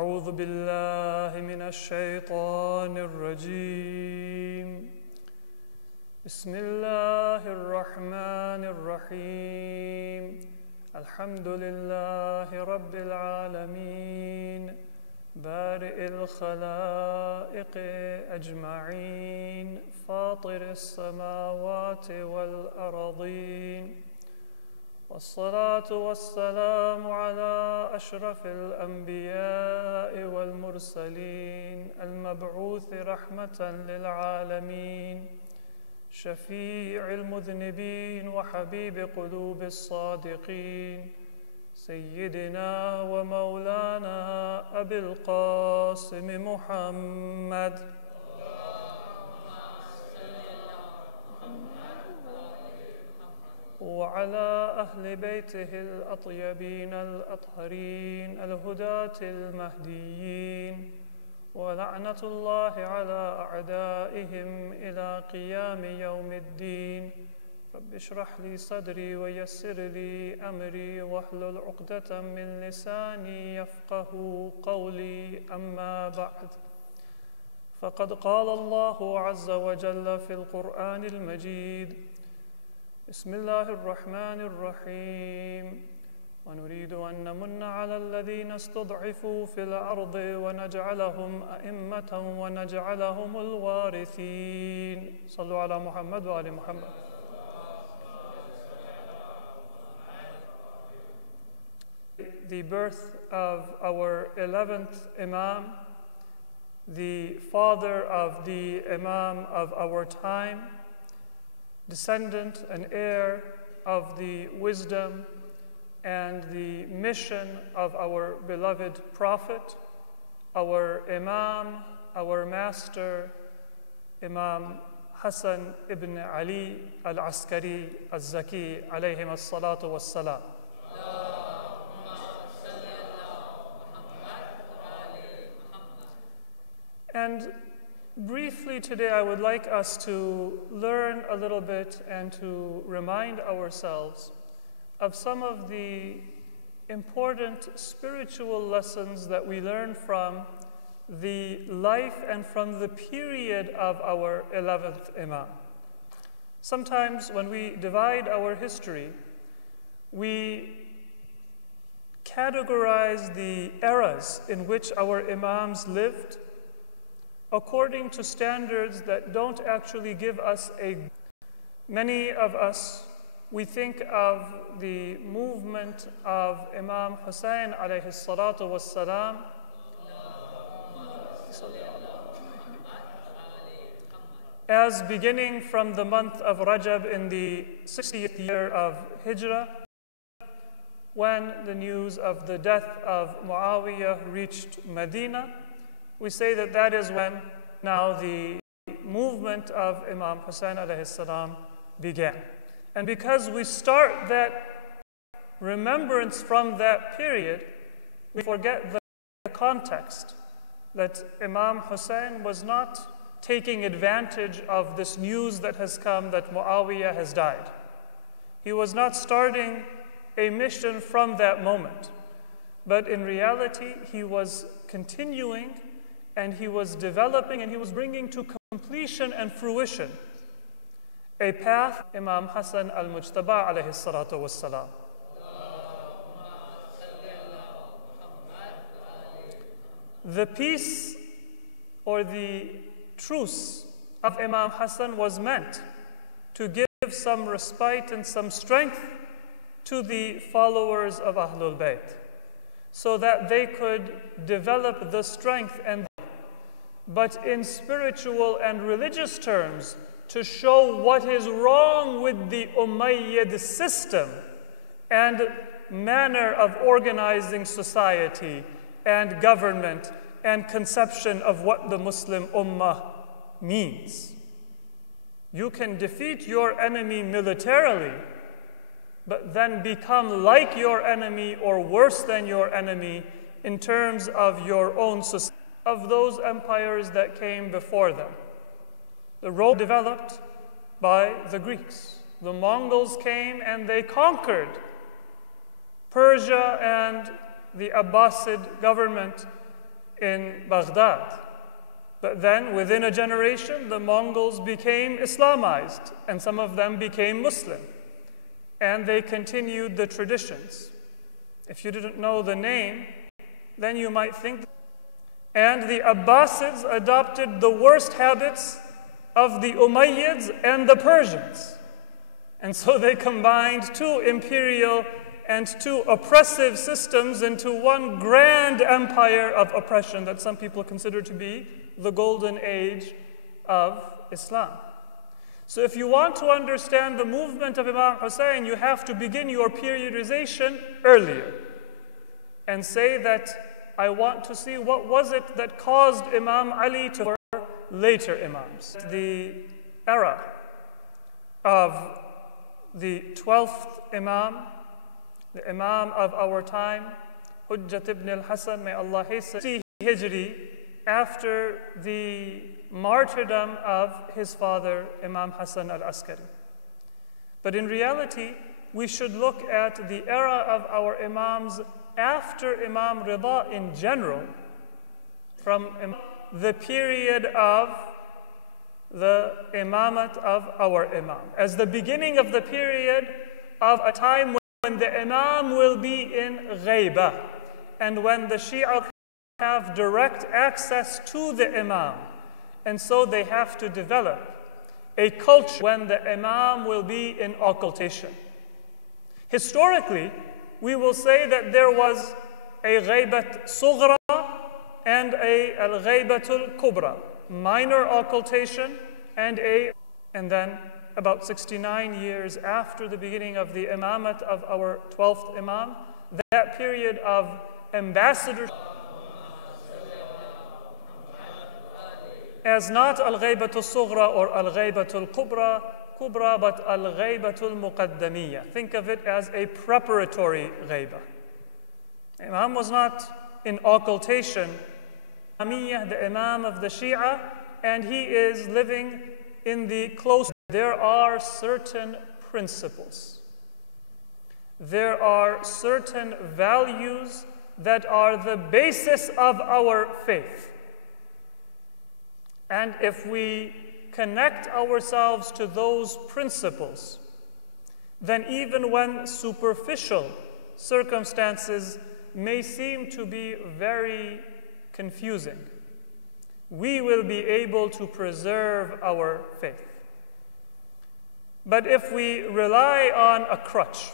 أعوذ بالله من الشيطان الرجيم بسم الله الرحمن الرحيم الحمد لله رب العالمين بارئ الخلائق أجمعين فاطر السماوات والأرضين والصلاة والسلام على أشرف الأنبياء والمرسلين المبعوث رحمة للعالمين شفيع المذنبين وحبيب قلوب الصادقين سيدنا ومولانا أبي القاسم محمد وعلى أهل بيته الأطيبين الأطهرين الهداة المهديين ولعنة الله على أعدائهم إلى قيام يوم الدين رب اشرح لي صدري ويسر لي أمري واحلل عقدة من لساني يفقه قولي أما بعد فقد قال الله عز وجل في القرآن المجيد بسم الله الرحمن الرحيم ونريد أن نمن على الذين استضعفوا في الأرض ونجعلهم أئمة ونجعلهم الوارثين صلوا على محمد وآل محمد. The birth of our 11th Imam, the father of the Imam of our time, descendant and heir of the wisdom and the mission of our beloved Prophet, our Imam, our master, Imam Hassan ibn Ali al Askari al Zaki alayhim as-salatu was-salam. And briefly today, I would like us to learn a little bit and to remind ourselves of some of the important spiritual lessons that we learn from the life and from the period of our 11th Imam. Sometimes when we divide our history, we categorize the eras in which our Imams lived according to standards that don't actually give us a... Many of us, we think of the movement of Imam Hussein alayhi salatu wassalam as beginning from the month of Rajab in the 60th year of Hijrah, when the news of the death of Muawiyah reached Medina. We say that that is when now the movement of Imam Hussein alayhi salam began. And because we start that remembrance from that period, we forget the context that Imam Hussein was not taking advantage of this news that has come that Muawiyah has died. He was not starting a mission from that moment, but in reality, he was continuing and he was developing and he was bringing to completion and fruition a path, Imam Hassan al-Mujtaba alayhi salatu wassalam. The peace or the truce of Imam Hassan was meant to give some respite and some strength to the followers of Ahlul Bayt so that they could develop the strength and but in spiritual and religious terms, to show what is wrong with the Umayyad system and manner of organizing society and government and conception of what the Muslim Ummah means. You can defeat your enemy militarily, but then become like your enemy or worse than your enemy in terms of your own society, of those empires that came before them. The road developed by the Greeks. The Mongols came and they conquered Persia and the Abbasid government in Baghdad. But then, within a generation, the Mongols became Islamized, and some of them became Muslim. And they continued the traditions. If you didn't know the name, then you might think. And the Abbasids adopted the worst habits of the Umayyads and the Persians. And so they combined two imperial and two oppressive systems into one grand empire of oppression that some people consider to be the golden age of Islam. So if you want to understand the movement of Imam Hussein, you have to begin your periodization earlier and say that I want to see what was it that caused Imam Ali to later Imams. The era of the 12th Imam, the Imam of our time, Hujjat ibn al-Hassan, may Allah hasten, Hijri, after the martyrdom of his father, Imam Hassan al Askari. But in reality, we should look at the era of our Imams after Imam Rida in general, from the period of the Imamat of our Imam, as the beginning of the period of a time when the Imam will be in Ghaibah, and when the Shia have direct access to the Imam, and so they have to develop a culture when the Imam will be in occultation. Historically, we will say that there was a Ghaibat Sughra and a Al-Ghaibatul Kubra, minor occultation, and then about 69 years after the beginning of the Imamat of our 12th Imam, that period of ambassadorship, as not Al-Ghaibatul Sughra or Al-Ghaibatul Kubra, but Al-Ghaibatul Muqaddamiyya. Think of it as a preparatory Ghaibah. Imam was not in occultation, the Imam of the Shia, and he is living in the close. There are certain principles. There are certain values that are the basis of our faith. And if we connect ourselves to those principles, then even when superficial circumstances may seem to be very confusing, we will be able to preserve our faith. But if we rely on a crutch,